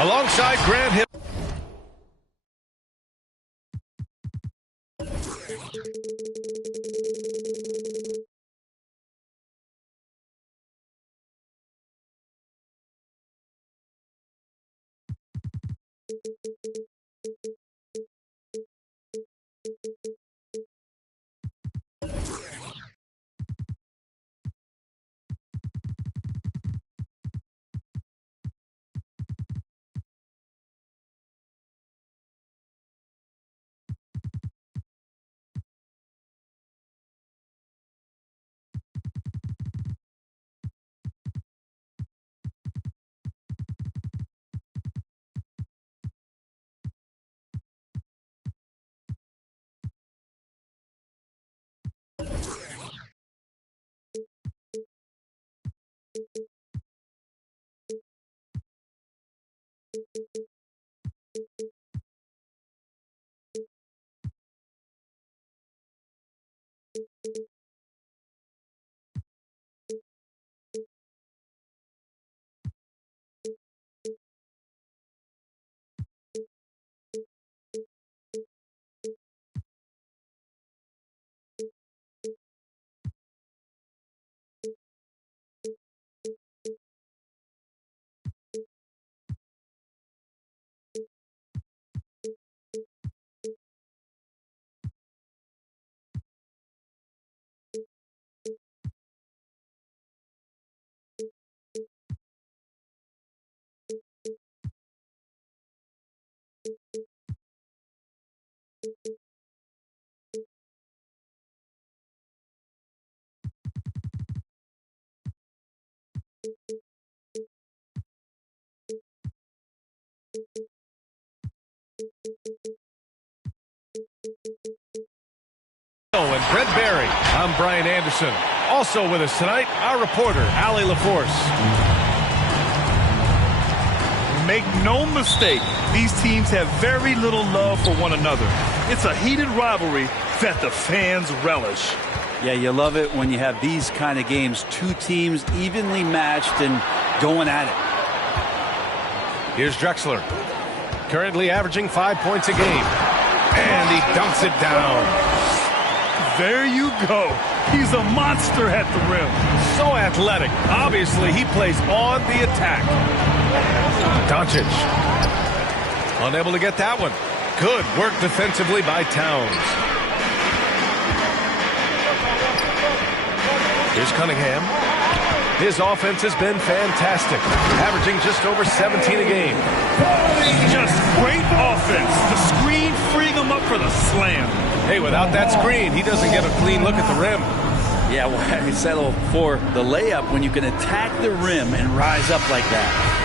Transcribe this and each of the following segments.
Alongside Grant Hill. And Brent Barry. I'm Brian Anderson. Also with us tonight, our reporter, Allie LaForce. Make no mistake, these teams have very little love for one another. It's a heated rivalry that the fans relish. Yeah, you love it when you have these kind of games. Two teams evenly matched and going at it. Here's Drexler. Currently averaging 5 points a game. And he dunks it down. There you go. He's a monster at the rim. So athletic. Obviously, he plays on the attack. Doncic. Unable to get that one. Good work defensively by Towns. Here's Cunningham. His offense has been fantastic, averaging just over 17 a game. Just great offense. The screen freeing him up for the slam. Hey, without that screen, he doesn't get a clean look at the rim. Yeah, why settle for the layup when you can attack the rim and rise up like that?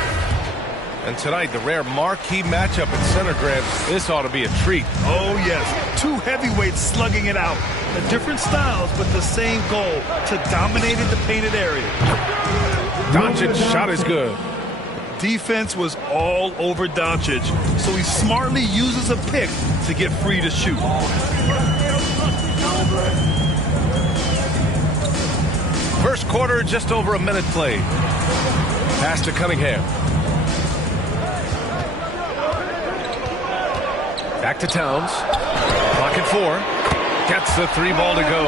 And tonight, the rare marquee matchup at center, Grant. This ought to be a treat. Oh, yes. Two heavyweights slugging it out. The different styles, but the same goal, to dominate in the painted area. Doncic's shot is good. Defense was all over Doncic, so he smartly uses a pick to get free to shoot. First quarter, just over a minute played. Pass to Cunningham. Back to Towns. Clock at 4. Gets the 3 ball to go.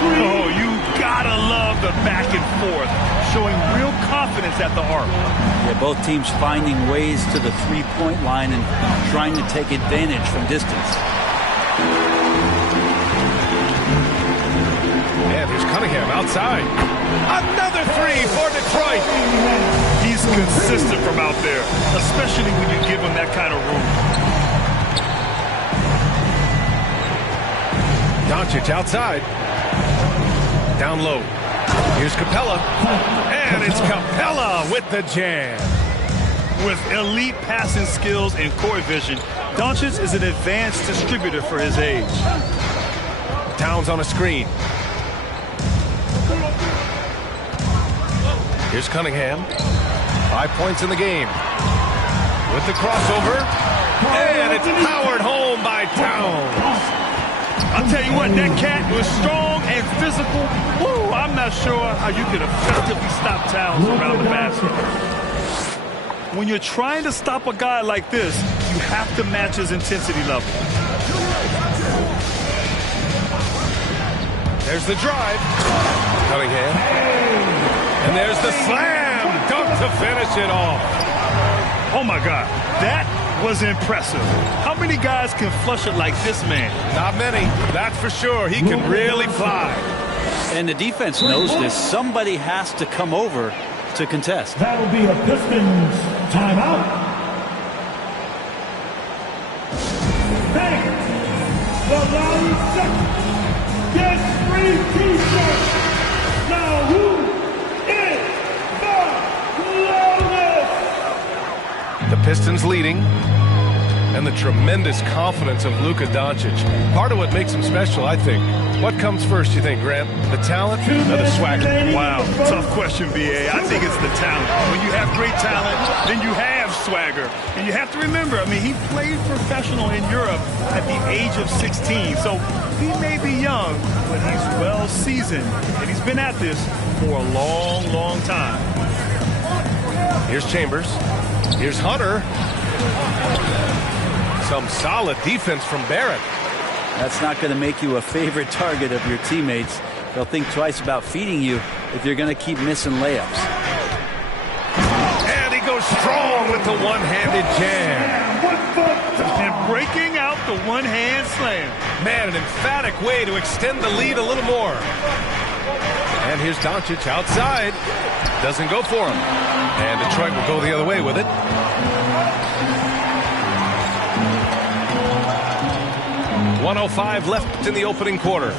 Oh, you gotta love the back and forth, showing real confidence at the arc. Yeah, both teams finding ways to the three-point line and trying to take advantage from distance. And here's Cunningham outside. Another three for Detroit. He's consistent from out there, especially when you give him that kind of room. Doncic outside. Down low. Here's Capella. And it's Capella with the jam. With elite passing skills and court vision, Doncic is an advanced distributor for his age. Towns on a screen. Here's Cunningham. 5 points in the game. With the crossover. And it's powered home by Towns. I'll tell you what, that cat was strong and physical. Woo, I'm not sure how you can effectively stop Towns around the basket. When you're trying to stop a guy like this, you have to match his intensity level. There's the drive. Cunningham. And there's the slam dunk to finish it off. Oh, my God. That was impressive. How many guys can flush it like this man? Not many, that's for sure. He can really fly. And the defense knows this. Somebody has to come over to contest. That'll be a Pistons timeout. Thanks. The Rally Second gets free t-shirts. Now who is the longest? The Pistons leading. And the tremendous confidence of Luka Doncic. Part of what makes him special, I think. What comes first, you think, Grant? The talent or the swagger? Wow, tough question, B.A. I think it's the talent. When you have great talent, then you have swagger. And you have to remember, I mean, he played professional in Europe at the age of 16. So he may be young, but he's well seasoned. And he's been at this for a long, long time. Here's Chambers. Here's Hunter. Some solid defense from Barrett. That's not going to make you a favorite target of your teammates. They'll think twice about feeding you if you're going to keep missing layups. And he goes strong with the one-handed jam. And breaking out the one-hand slam. Man, an emphatic way to extend the lead a little more. And here's Doncic outside. Doesn't go for him. And Detroit will go the other way with it. .105 left in the opening quarter.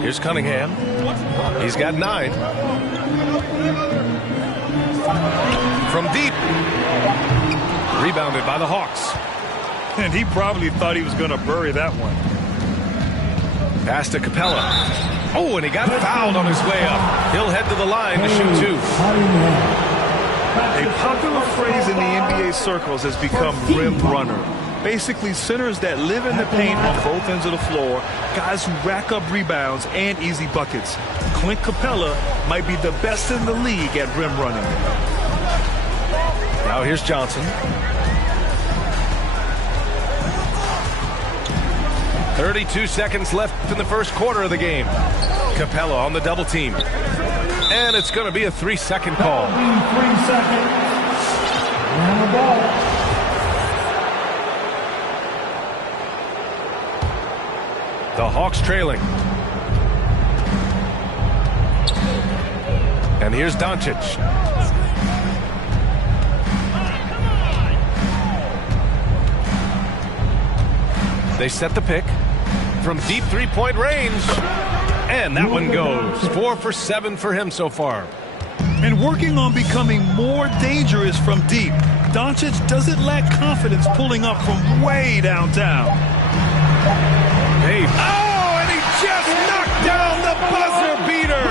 Here's Cunningham. He's got 9. From deep. Rebounded by the Hawks. And he probably thought he was going to bury that one. Pass to Capella. Oh, and he got fouled on his way up. He'll head to the line to shoot 2. A popular phrase in the NBA circles has become rim runner. Basically, centers that live in the paint on both ends of the floor, guys who rack up rebounds and easy buckets. Clint Capella might be the best in the league at rim running. Now here's Johnson. 32 seconds left in the first quarter of the game. Capella on the double team. And it's going to be a 3-second call. 3 seconds. And the ball. The Hawks trailing. And here's Doncic. They set the pick from deep three-point range. And that one goes. 4 for 7 for him so far. And working on becoming more dangerous from deep, Doncic doesn't lack confidence pulling up from way downtown. Hey. Oh, and he just knocked down the buzzer beater.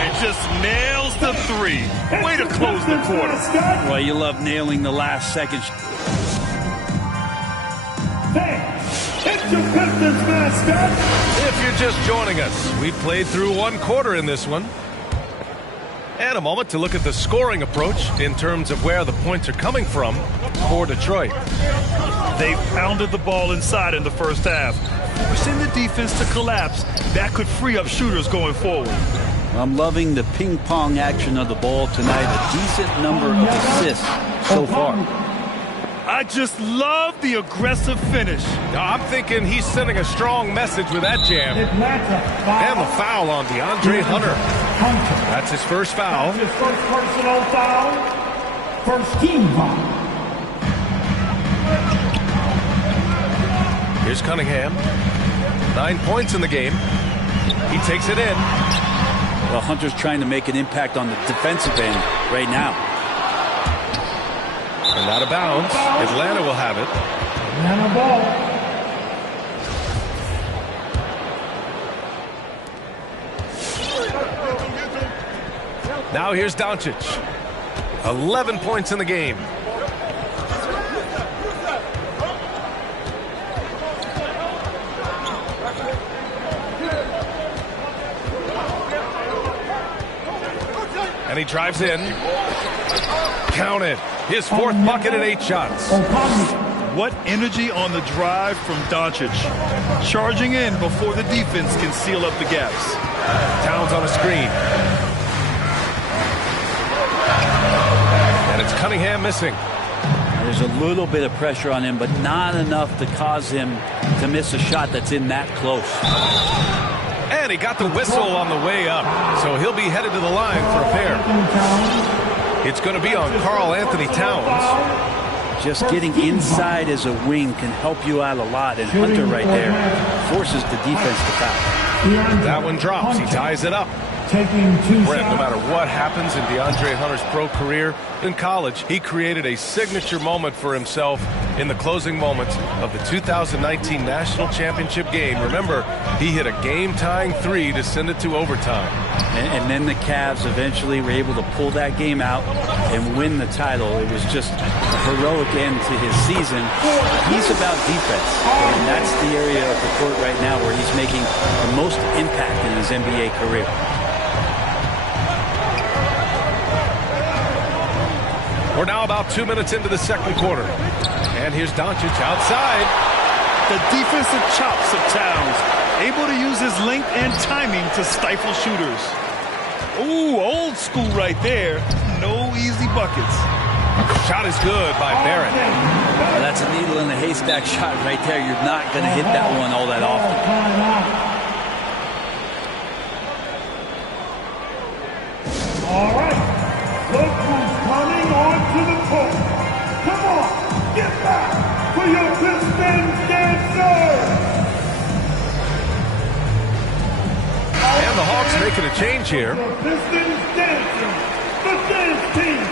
And just nails the 3. Way to close the quarter. Well, you love nailing the last second. It's your Pistons mascot. If you're just joining us, we played through 1 quarter in this one. And a moment to look at the scoring approach in terms of where the points are coming from for Detroit. They pounded the ball inside in the first half, forcing the defense to collapse. That could free up shooters going forward. I'm loving the ping-pong action of the ball tonight. A decent number of assists so far. I just love the aggressive finish. I'm thinking he's sending a strong message with that jam. And the foul on DeAndre Hunter. That's his first foul. His first personal foul. First team foul. Here's Cunningham. 9 points in the game. He takes it in. Well, Hunter's trying to make an impact on the defensive end right now. And out of bounds. Atlanta will have it. Atlanta ball. Now here's Doncic. 11 points in the game. And he drives in. Count it. His fourth bucket and 8 shots. What energy on the drive from Doncic. Charging in before the defense can seal up the gaps. Towns on a screen. And it's Cunningham missing. There's a little bit of pressure on him, but not enough to cause him to miss a shot that's in that close. And he got the whistle on the way up, so he'll be headed to the line for a pair. It's going to be on Karl Anthony Towns. Just getting inside as a wing can help you out a lot, and Hunter right there forces the defense to foul. That one drops. He ties it up. Brent, no matter what happens in DeAndre Hunter's pro career, in college, he created a signature moment for himself in the closing moments of the 2019 National Championship game. Remember, he hit a game-tying 3 to send it to overtime. And then the Cavs eventually were able to pull that game out and win the title. It was just a heroic end to his season. He's about defense, and that's the area of the court right now where he's making the most impact in his NBA career. We're now about 2 minutes into the second quarter. And here's Doncic outside. The defensive chops of Towns, able to use his length and timing to stifle shooters. Ooh, old school right there. No easy buckets. Shot is good by Barrett. Well, that's a needle in a haystack shot right there. You're not going to hit that one all that often. All right. Look who's coming onto the court. Come on, get back for your Pistons dancer. And the Hawks making a change here. The Pistons dancing. The dance team.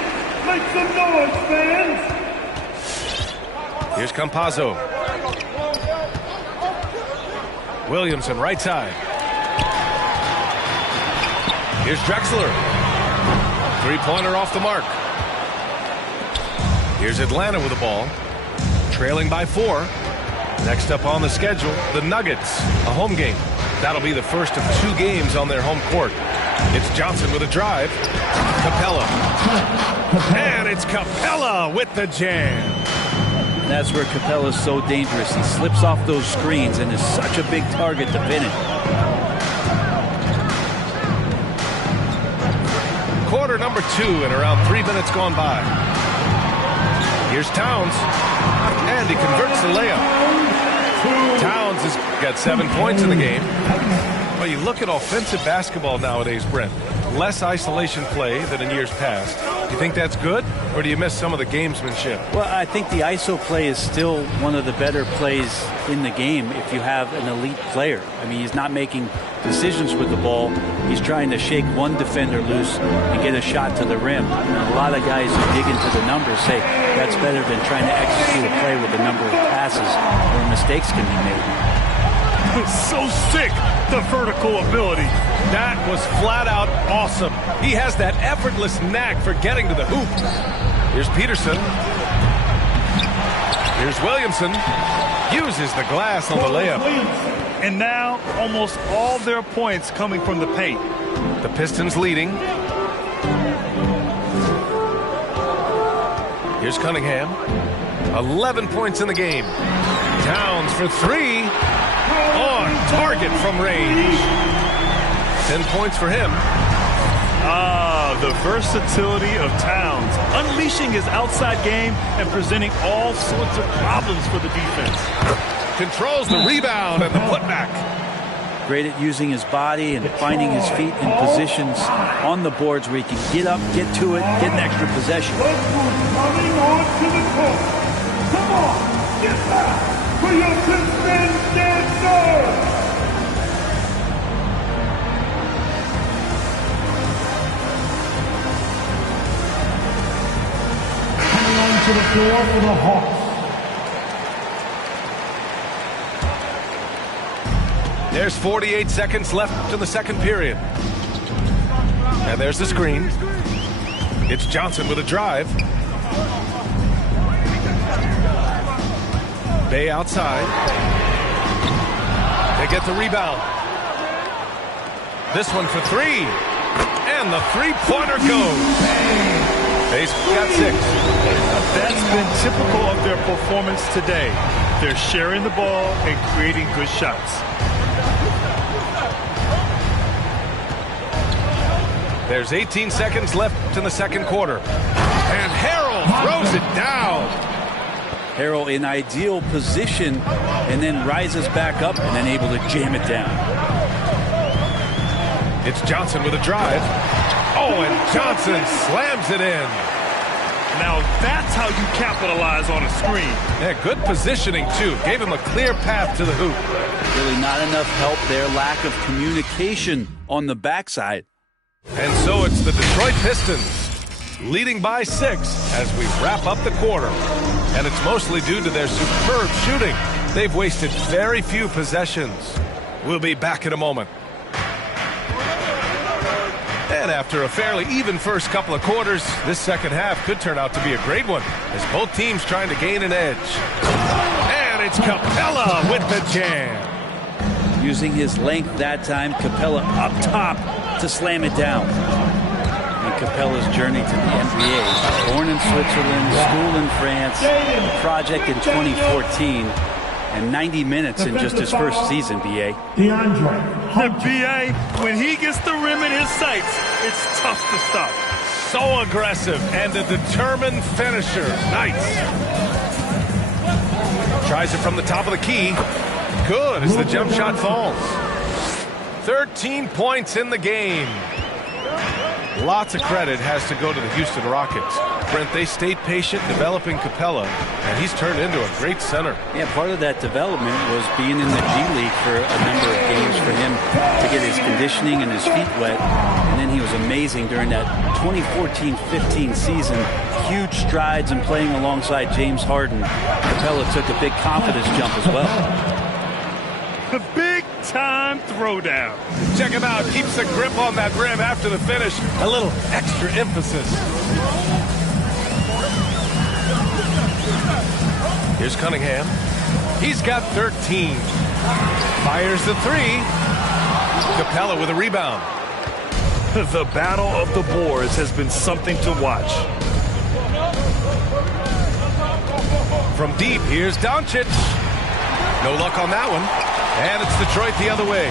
Make some noise, fans. Here's Campazzo. Williamson, right side. Here's Drexler. Three-pointer off the mark. Here's Atlanta with the ball. Trailing by 4. Next up on the schedule, the Nuggets, a home game. That'll be the first of 2 games on their home court. It's Johnson with a drive. Capella. And it's Capella with the jam. That's where Capella's so dangerous. He slips off those screens and is such a big target to finish. Quarter number 2 and around 3 minutes gone by. Here's Towns. And he converts the layup. Towns has got 7 points in the game. Well, you look at offensive basketball nowadays, Brent. Less isolation play than in years past. Do you think that's good, or do you miss some of the gamesmanship? Well, I think the ISO play is still one of the better plays in the game if you have an elite player. I mean, he's not making decisions with the ball. He's trying to shake one defender loose and get a shot to the rim. And a lot of guys who dig into the numbers say that's better than trying to execute a play with a number of passes where mistakes can be made. So sick, the vertical ability. That was flat out awesome. He has that effortless knack for getting to the hoop. Here's Peterson. Here's Williamson. Uses the glass on the layup. And now almost all their points coming from the paint. The Pistons leading. Here's Cunningham. 11 points in the game. Towns for 3. On target from range. 10 points for him. Ah, The versatility of Towns, unleashing his outside game and presenting all sorts of problems for the defense. Controls the rebound and the putback. Great at using his body and finding his feet in positions on the boards where he can get up, get to it, get an extra possession. Look who's coming on to the court. Come on, get back for your Pistons dancer. To the floor for the Hawks. There's 48 seconds left in the second period. And there's the screen. It's Johnson with a drive. Bay outside. They get the rebound. This one for three. And the three-pointer goes. They've got 6. That's been typical of their performance today. They're sharing the ball and creating good shots. There's 18 seconds left in the second quarter. And Harrell throws it down. Harrell in ideal position and then rises back up and then able to jam it down. It's Johnson with a drive. Oh, and Johnson slams it in. Now that's how you capitalize on a screen. Yeah, good positioning, too. Gave him a clear path to the hoop. Really not enough help there. Lack of communication on the backside. And so it's the Detroit Pistons leading by 6 as we wrap up the quarter. And it's mostly due to their superb shooting. They've wasted very few possessions. We'll be back in a moment. And after a fairly even first couple of quarters, this second half could turn out to be a great one as both teams trying to gain an edge. And it's Capella with the jam. Using his length that time, Capella up top to slam it down. And Capella's journey to the NBA. Born in Switzerland, school in France, a project in 2014, and 90 minutes in just his first season, B.A. DeAndre. B.A., when he gets the rim in his sights, it's tough to stop. So aggressive and a determined finisher. Nice. Tries it from the top of the key. Good as the jump shot falls. 13 points in the game. Lots of credit has to go to the Houston Rockets. Brent, they stayed patient developing Capella, and he's turned into a great center. Yeah, part of that development was being in the G League for a number of games for him to get his conditioning and his feet wet. And then he was amazing during that 2014-15 season. Huge strides in playing alongside James Harden. Capella took a big confidence jump as well. The big-time throwdown. Check him out. Keeps a grip on that rim after the finish. A little extra emphasis. Here's Cunningham. He's got 13. Fires the three. Capella with a rebound. The battle of the boards has been something to watch. From deep, here's Doncic. No luck on that one. And it's Detroit the other way.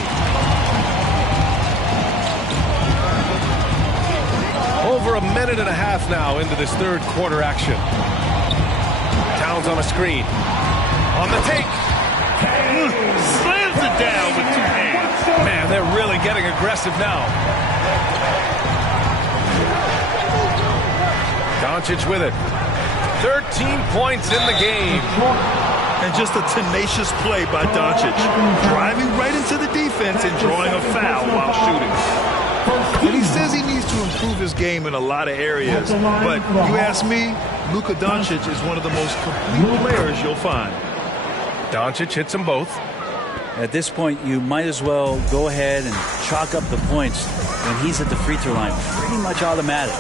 Over a minute and a half now into this third quarter action. Towns on a screen. On the take. Slams it down with 2 hands. Man, they're really getting aggressive now. Doncic with it. 13 points in the game. And just a tenacious play by Doncic. Driving right into the defense and drawing a foul while shooting. And he says he needs to improve his game in a lot of areas. But you ask me, Luka Doncic is one of the most complete players you'll find. Doncic hits them both. At this point, you might as well go ahead and chalk up the points when he's at the free throw line. Pretty much automatic.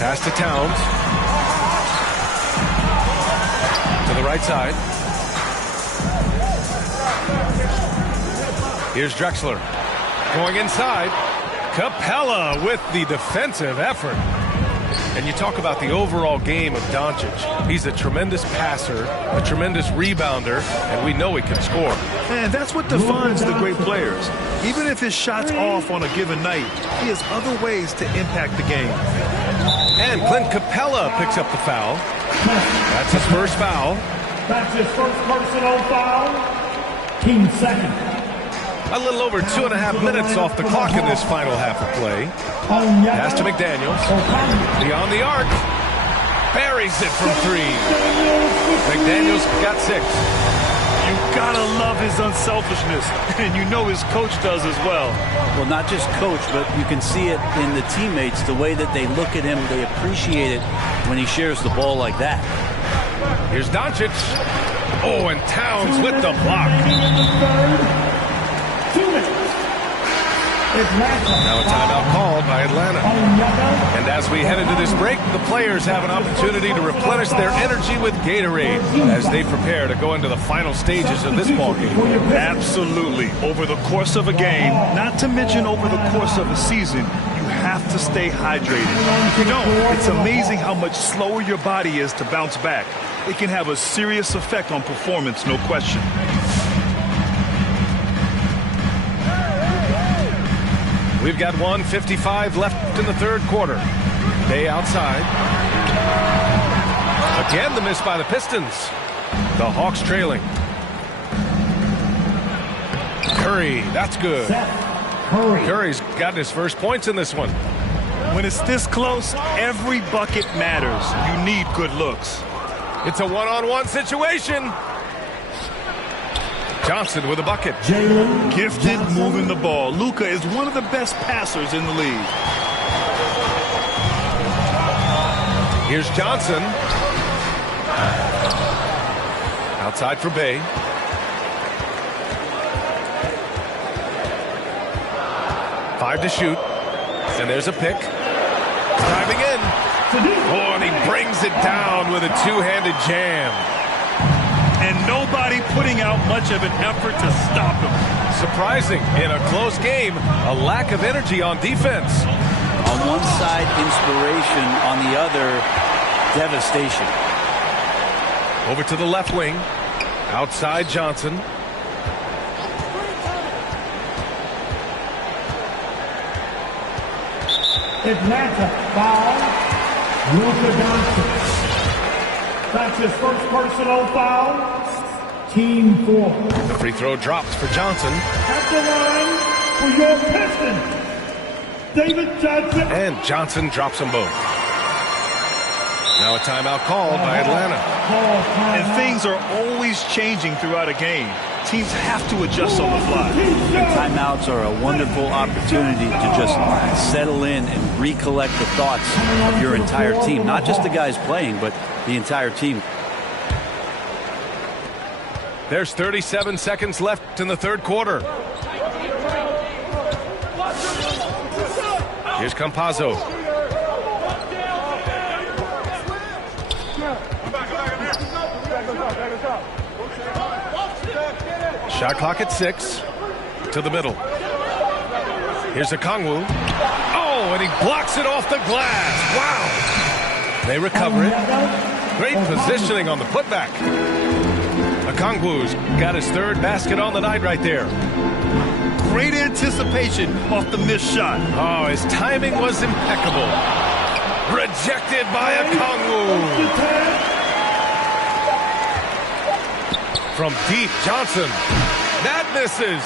Pass to Towns. To the right side. Here's Drexler. Going inside. Capella with the defensive effort. And you talk about the overall game of Doncic. He's a tremendous passer, a tremendous rebounder, and we know he can score. And that's what defines the great players. Even if his shot's off on a given night, he has other ways to impact the game. And Clint Capella picks up the foul. That's his first foul. That's his first personal foul. Team second. A little over 2.5 minutes off the clock in this final half of play. Pass to McDaniels. Beyond the arc. Buries it from 3. McDaniels got 6. You gotta love his unselfishness, and you know his coach does as well. Well, not just coach, but you can see it in the teammates, the way that they look at him. They appreciate it when he shares the ball like that. Here's Doncic. Oh, and Towns with the block. 2 minutes. Now a timeout called by Atlanta. And as we head into this break, the players have an opportunity to replenish their energy with Gatorade as they prepare to go into the final stages of this ballgame. Absolutely. Over the course of a game, not to mention over the course of a season, you have to stay hydrated. If you don't, it's amazing how much slower your body is to bounce back. It can have a serious effect on performance, no question. We've got 1:55 left in the third quarter. Bay outside. Again, the miss by the Pistons. The Hawks trailing. Curry, that's good. Curry's gotten his first points in this one. When it's this close, every bucket matters. You need good looks. It's a one-on-one situation. Johnson with a bucket. Gifted moving the ball. Luka is one of the best passers in the league. Here's Johnson. Outside for Bay. Five to shoot. And there's a pick. Driving in. Oh, and he brings it down with a two-handed jam. And nobody putting out much of an effort to stop him. Surprising in a close game, a lack of energy on defense. On one side, inspiration. On the other, devastation. Over to the left wing. Outside Johnson. Atlanta foul. Luka Doncic. That's his first personal foul. Team 4. The free throw drops for Johnson. At the line for your Pistons, David Johnson. And Johnson drops them both. Now a timeout called by Atlanta. And things are always changing throughout a game. Teams have to adjust on the fly. And timeouts are a wonderful opportunity to just settle in and recollect the thoughts of your entire team. Not just the guys playing, but the entire team. There's 37 seconds left in the third quarter. Here's Campazzo. Shot clock at 6. To the middle. Here's Okongwu. Oh, and he blocks it off the glass. Wow. They recover it. Great positioning on the putback. Okongwu's got his third basket on the night right there. Great anticipation off the missed shot. Oh, his timing was impeccable. Rejected by Okongwu. From deep, Johnson. That misses.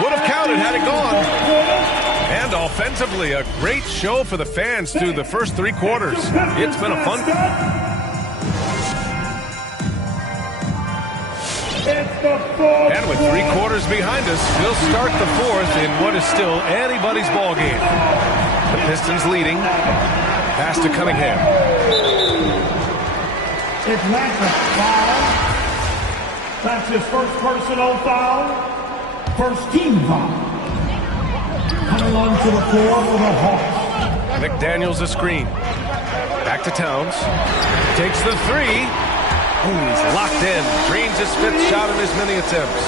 Would have counted had it gone. And offensively, a great show for the fans through the first 3 quarters. It's been a fun. And with 3 quarters behind us, we'll start the 4th in what is still anybody's ball game. The Pistons leading. Pass to Cunningham. Atlanta foul. That's his first personal foul. First team foul. Coming onto the floor for the Hawks. McDaniels a screen. Back to Towns. Takes the 3. Ooh, he's locked in. Drains his 5th shot in as many attempts.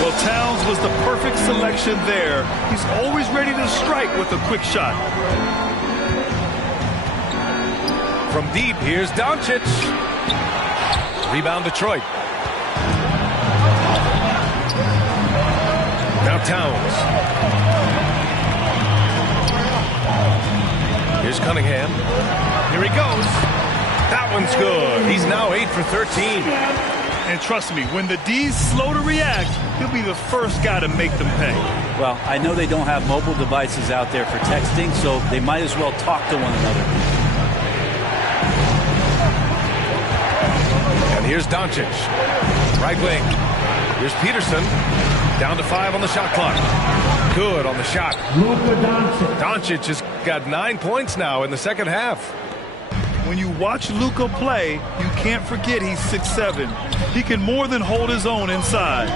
Well, Towns was the perfect selection there. He's always ready to strike with a quick shot. From deep, here's Doncic. Rebound Detroit. Now Towns. Here's Cunningham. Here he goes. That one's good. He's now 8 for 13. And trust me, when the D's slow to react, he'll be the first guy to make them pay. Well, I know they don't have mobile devices out there for texting, so they might as well talk to one another. And here's Doncic. Right wing. Here's Peterson. Down to 5 on the shot clock. Good on the shot. Luka Doncic. Doncic has got 9 points now in the second half. When you watch Luka play, you can't forget he's 6'7". He can more than hold his own inside.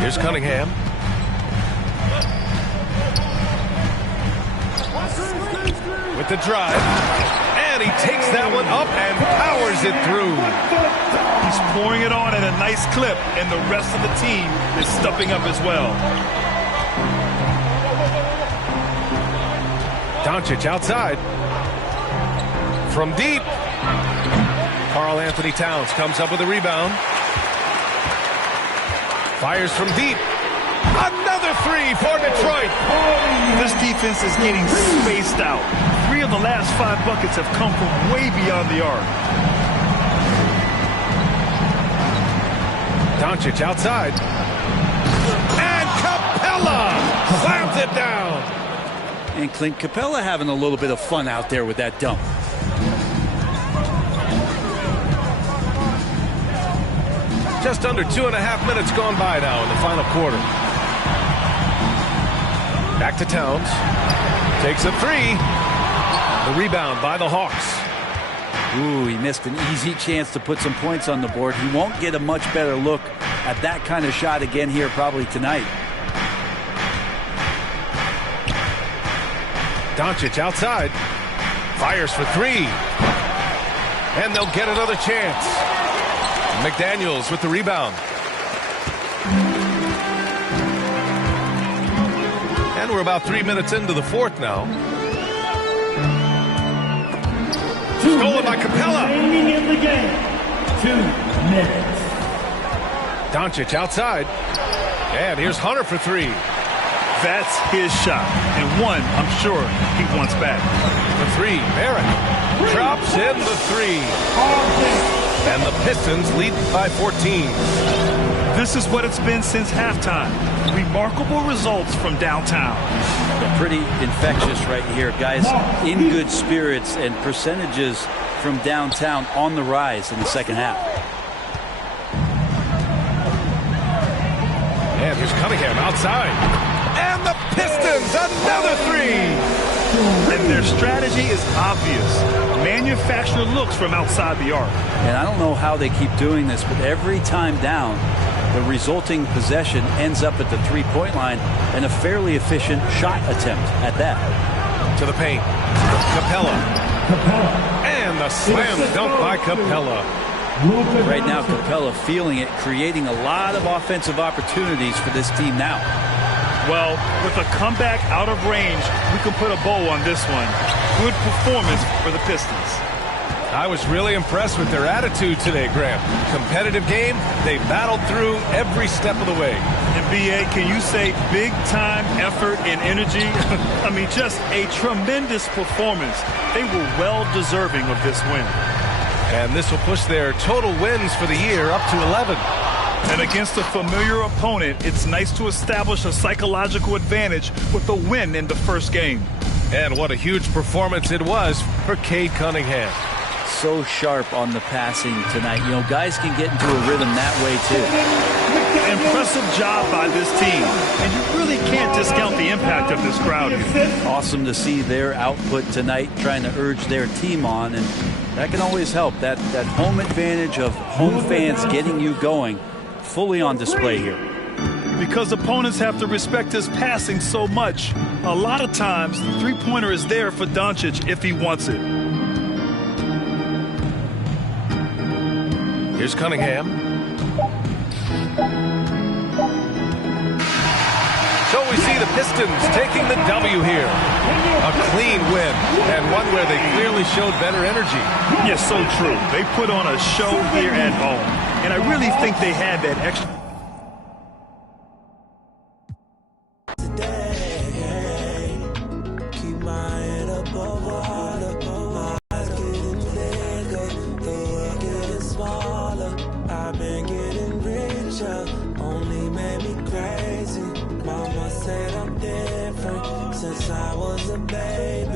Here's Cunningham. With the drive. And he takes that one up and powers it through. He's pouring it on at a nice clip, and the rest of the team is stepping up as well. Doncic outside. From deep. Karl Anthony Towns comes up with a rebound. Fires from deep. Another three for Detroit. This defense is getting spaced out. 3 of the last 5 buckets have come from way beyond the arc. Doncic outside. And Capella slams it down. And Clint Capella having a little bit of fun out there with that dunk. Just under 2.5 minutes gone by now in the final quarter. Back to Towns. Takes a 3. The rebound by the Hawks. Ooh, he missed an easy chance to put some points on the board. He won't get a much better look at that kind of shot again here probably tonight. Doncic outside. Fires for 3. And they'll get another chance. McDaniels with the rebound. And we're about 3 minutes into the fourth now. Stolen by Capella. Remaining in the game. 2 minutes. Doncic outside. And here's Hunter for 3. That's his shot, and one I'm sure he wants back. The 3, Barrett drops in the 3. And the Pistons lead by 14. This is what it's been since halftime. Remarkable results from downtown. Pretty infectious right here, guys. In good spirits and percentages from downtown on the rise in the second half. And here's Cunningham outside. And the Pistons, another 3. And their strategy is obvious. Manufacture looks from outside the arc. And I don't know how they keep doing this, but every time down, the resulting possession ends up at the three-point line and a fairly efficient shot attempt at that. To the paint. Capella. And the slam dunk by Capella. Right now, Capella feeling it, creating a lot of offensive opportunities for this team now. Well, with a comeback out of range, we can put a bow on this one. Good performance for the Pistons. I was really impressed with their attitude today, Graham. Competitive game. They battled through every step of the way. And B.A., can you say big-time effort and energy? I mean, just a tremendous performance. They were well-deserving of this win. And this will push their total wins for the year up to 11. And against a familiar opponent, it's nice to establish a psychological advantage with a win in the first game. And what a huge performance it was for Cade Cunningham. So sharp on the passing tonight. You know, guys can get into a rhythm that way, too. Impressive job by this team. And you really can't discount the impact of this crowd. Awesome to see their output tonight, trying to urge their team on. And that can always help. That home advantage of home fans getting you going. Fully on display here. Because opponents have to respect his passing so much, a lot of times the three-pointer is there for Doncic if he wants it. Here's Cunningham. So we see the Pistons taking the W here. A clean win, and one where they clearly showed better energy. Yes, so true. They put on a show here at home, and I really think they had that extra. Since I was a baby.